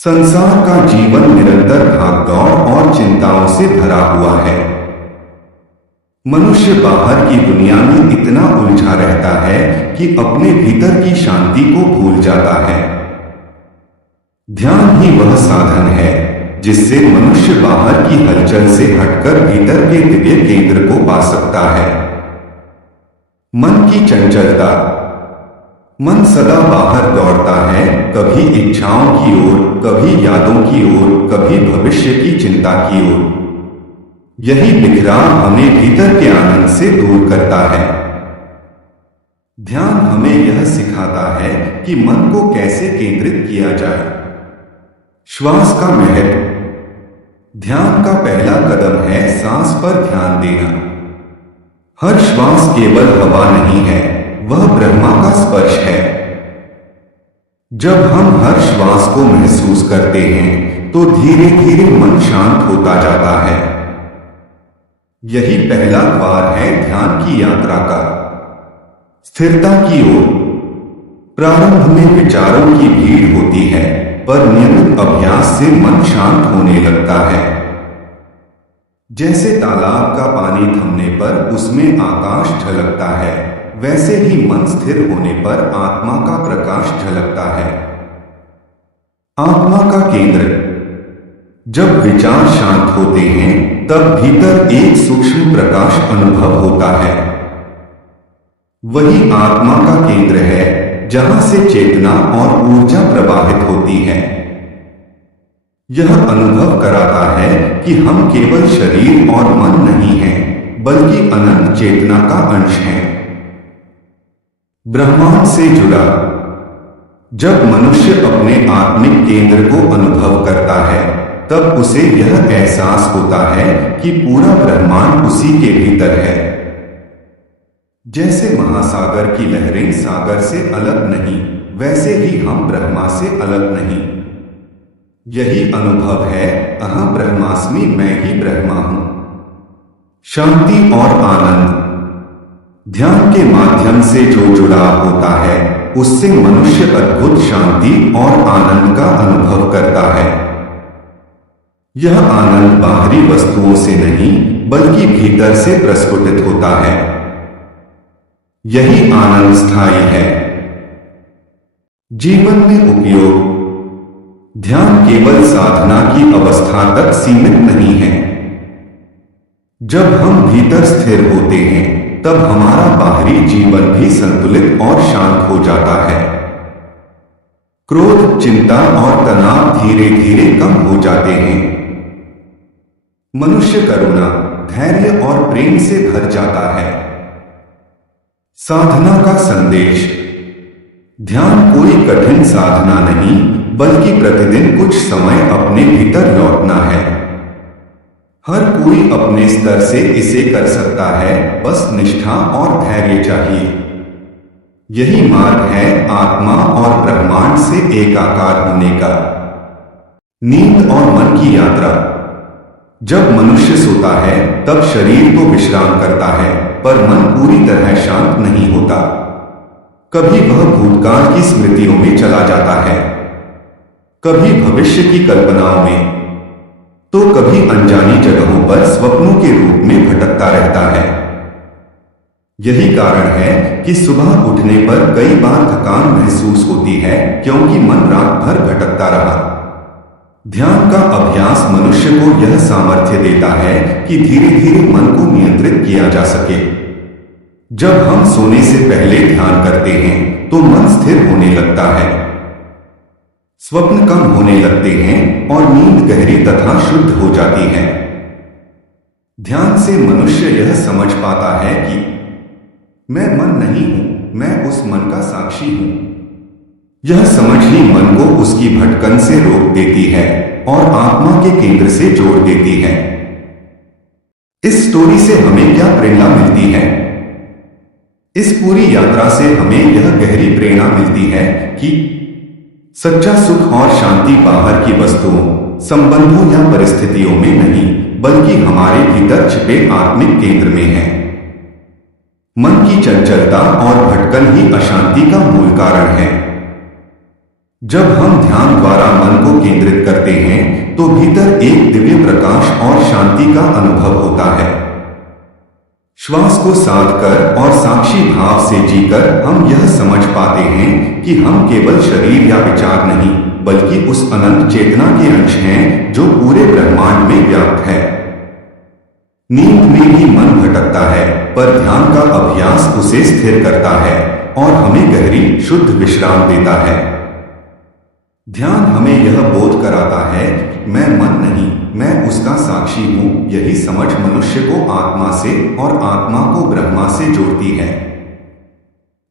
संसार का जीवन निरंतर भागदौड़ और चिंताओं से भरा हुआ है। मनुष्य बाहर की दुनिया में इतना उलझा रहता है कि अपने भीतर की शांति को भूल जाता है। ध्यान ही वह साधन है जिससे मनुष्य बाहर की हलचल से हटकर भीतर के दिव्य केंद्र को पा सकता है। मन की चंचलता। मन सदा बाहर दौड़ता है, कभी इच्छाओं की ओर, कभी यादों की ओर, कभी भविष्य की चिंता की ओर। यही बिखराव हमें भीतर के आनंद से दूर करता है। ध्यान हमें यह सिखाता है कि मन को कैसे केंद्रित किया जाए। श्वास का महत्व। ध्यान का पहला कदम है सांस पर ध्यान देना। हर श्वास केवल हवा नहीं है, वह ब्रह्मा का स्पर्श है। जब हम हर श्वास को महसूस करते हैं तो धीरे धीरे मन शांत होता जाता है। यही पहला द्वार है ध्यान की यात्रा का। स्थिरता की ओर। प्रारंभ में विचारों की भीड़ होती है, पर नियमित अभ्यास से मन शांत होने लगता है। जैसे तालाब का पानी थमने पर उसमें आकाश झलकता है, वैसे ही मन स्थिर होने पर आत्मा का प्रकाश झलकता है। आत्मा का केंद्र। जब विचार शांत होते हैं तब भीतर एक सूक्ष्म प्रकाश अनुभव होता है। वही आत्मा का केंद्र है जहां से चेतना और ऊर्जा प्रवाहित होती है। यह अनुभव कराता है कि हम केवल शरीर और मन नहीं हैं, बल्कि अनंत चेतना का अंश हैं। ब्रह्मांड से जुड़ा। जब मनुष्य अपने आत्मिक केंद्र को अनुभव करता है तब उसे यह एहसास होता है कि पूरा ब्रह्मांड उसी के भीतर है। जैसे महासागर की लहरें सागर से अलग नहीं, वैसे ही हम ब्रह्मा से अलग नहीं। यही अनुभव है अहं ब्रह्मास्मि, मैं ही ब्रह्मा हूं। शांति और आनंद। ध्यान के माध्यम से जो जुड़ाव होता है उससे मनुष्य अद्भुत शांति और आनंद का अनुभव करता है। यह आनंद बाहरी वस्तुओं से नहीं बल्कि भीतर से प्रस्फुटित होता है। यही आनंद स्थायी है। जीवन में उपयोग। ध्यान केवल साधना की अवस्था तक सीमित नहीं है। जब हम भीतर स्थिर होते हैं तब हमारा बाहरी जीवन भी संतुलित और शांत हो जाता है। क्रोध, चिंता और तनाव धीरे धीरे कम हो जाते हैं। मनुष्य करुणा, धैर्य और प्रेम से भर जाता है। साधना का संदेश। ध्यान कोई कठिन साधना नहीं बल्कि प्रतिदिन कुछ समय अपने भीतर लौटना है। हर कोई अपने स्तर से इसे कर सकता है, बस निष्ठा और धैर्य चाहिए। यही मार्ग है आत्मा और ब्रह्मांड से एकाकार होने का। नींद और मन की यात्रा। जब मनुष्य सोता है तब शरीर तो विश्राम करता है, पर मन पूरी तरह शांत नहीं होता। कभी वह भूतकाल की स्मृतियों में चला जाता है, कभी भविष्य की कल्पनाओं में, तो कभी अनजानी जगहों पर स्वप्नों के रूप में भटकता रहता है। यही कारण है कि सुबह उठने पर कई बार थकान महसूस होती है, क्योंकि मन रात भर भटकता रहा। ध्यान का अभ्यास मनुष्य को यह सामर्थ्य देता है कि धीरे धीरे मन को नियंत्रित किया जा सके। जब हम सोने से पहले ध्यान करते हैं तो मन स्थिर होने लगता है, स्वप्न कम होने लगते हैं और नींद गहरी तथा शुद्ध हो जाती है। ध्यान से मनुष्य यह समझ पाता है कि मैं मन नहीं हूं, मैं उस मन का साक्षी हूं। यह समझ ही मन को उसकी भटकन से रोक देती है और आत्मा के केंद्र से जोड़ देती है। इस स्टोरी से हमें क्या प्रेरणा मिलती है? इस पूरी यात्रा से हमें यह गहरी प्रेरणा मिलती है कि सच्चा सुख और शांति बाहर की वस्तुओं, संबंधों या परिस्थितियों में नहीं, बल्कि हमारे भीतर छिपे आत्मिक केंद्र में है। मन की चंचलता और भटकन ही अशांति का मूल कारण है। जब हम ध्यान द्वारा मन को केंद्रित तो भीतर एक दिव्य प्रकाश और शांति का अनुभव होता है। श्वास को साध कर और साक्षी भाव से जीकर हम यह समझ पाते हैं कि हम केवल शरीर या विचार नहीं, बल्कि उस अनंत चेतना के अंश हैं जो पूरे ब्रह्मांड में व्याप्त है। नींद में भी मन भटकता है, पर ध्यान का अभ्यास उसे स्थिर करता है और हमें गहरी शुद्ध विश्राम देता है। ध्यान हमें यह बोध कराता है मैं मन नहीं, मैं उसका साक्षी हूं। यही समझ मनुष्य को आत्मा से और आत्मा को ब्रह्मा से जोड़ती है।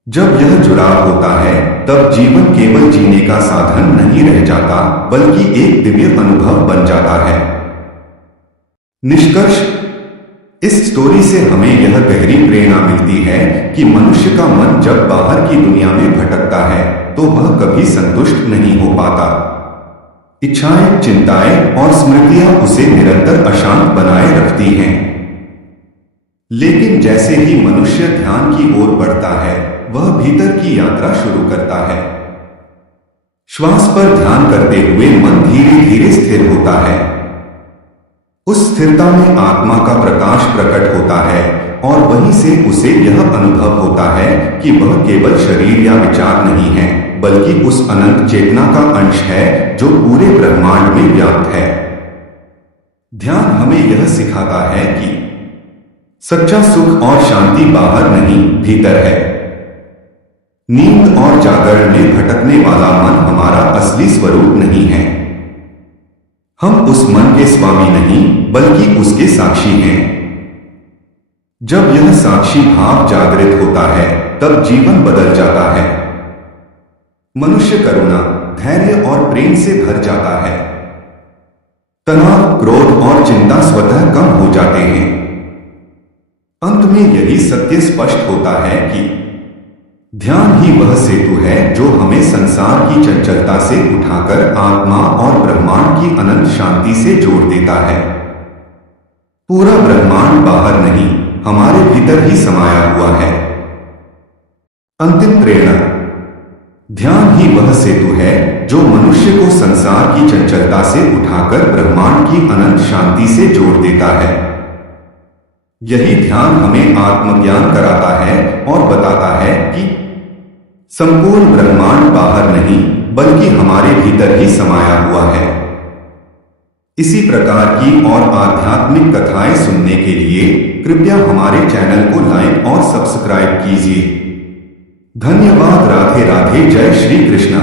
जब यह जुड़ाव होता है तब जीवन केवल जीने का साधन नहीं रह जाता, बल्कि एक दिव्य अनुभव बन जाता है। निष्कर्ष, इस स्टोरी से हमें यह गहरी प्रेरणा मिलती है कि मनुष्य का मन जब बाहर की दुनिया में भटकता है तो वह कभी संतुष्ट नहीं हो पाता। इच्छाएं, चिंताएं और स्मृतियां उसे निरंतर अशांत बनाए रखती हैं। लेकिन जैसे ही मनुष्य ध्यान की ओर बढ़ता है, वह भीतर की यात्रा शुरू करता है। श्वास पर ध्यान करते हुए मन धीरे धीरे स्थिर होता है। उस स्थिरता में आत्मा का प्रकाश प्रकट होता है और वहीं से उसे यह अनुभव होता है कि वह केवल शरीर या विचार नहीं है, बल्कि उस अनंत चेतना का अंश है जो पूरे ब्रह्मांड में व्याप्त है। ध्यान हमें यह सिखाता है कि सच्चा सुख और शांति बाहर नहीं, भीतर है। नींद और जागरण में भटकने वाला मन हमारा असली स्वरूप नहीं है। हम उस मन के स्वामी नहीं, बल्कि उसके साक्षी हैं। जब यह साक्षी भाव जागृत होता है, तब जीवन बदल जाता है। मनुष्य करुणा, धैर्य और प्रेम से भर जाता है। तनाव, क्रोध और चिंता स्वतः कम हो जाते हैं। अंत में यही सत्य स्पष्ट होता है कि ध्यान ही वह सेतु है जो हमें संसार की चंचलता से उठाकर आत्मा और ब्रह्मांड की अनंत शांति से जोड़ देता है। पूरा ब्रह्मांड बाहर नहीं, हमारे भीतर ही समाया हुआ है। अंतिम प्रेरणा, ध्यान ही वह सेतु है जो मनुष्य को संसार की चंचलता से उठाकर ब्रह्मांड की अनंत शांति से जोड़ देता है। यही ध्यान हमें आत्मज्ञान कराता है और बताता है कि संपूर्ण ब्रह्मांड बाहर नहीं, बल्कि हमारे भीतर ही समाया हुआ है। इसी प्रकार की और आध्यात्मिक कथाएं सुनने के लिए कृपया हमारे चैनल को लाइक और सब्सक्राइब कीजिए। धन्यवाद। राधे राधे। जय श्री कृष्ण।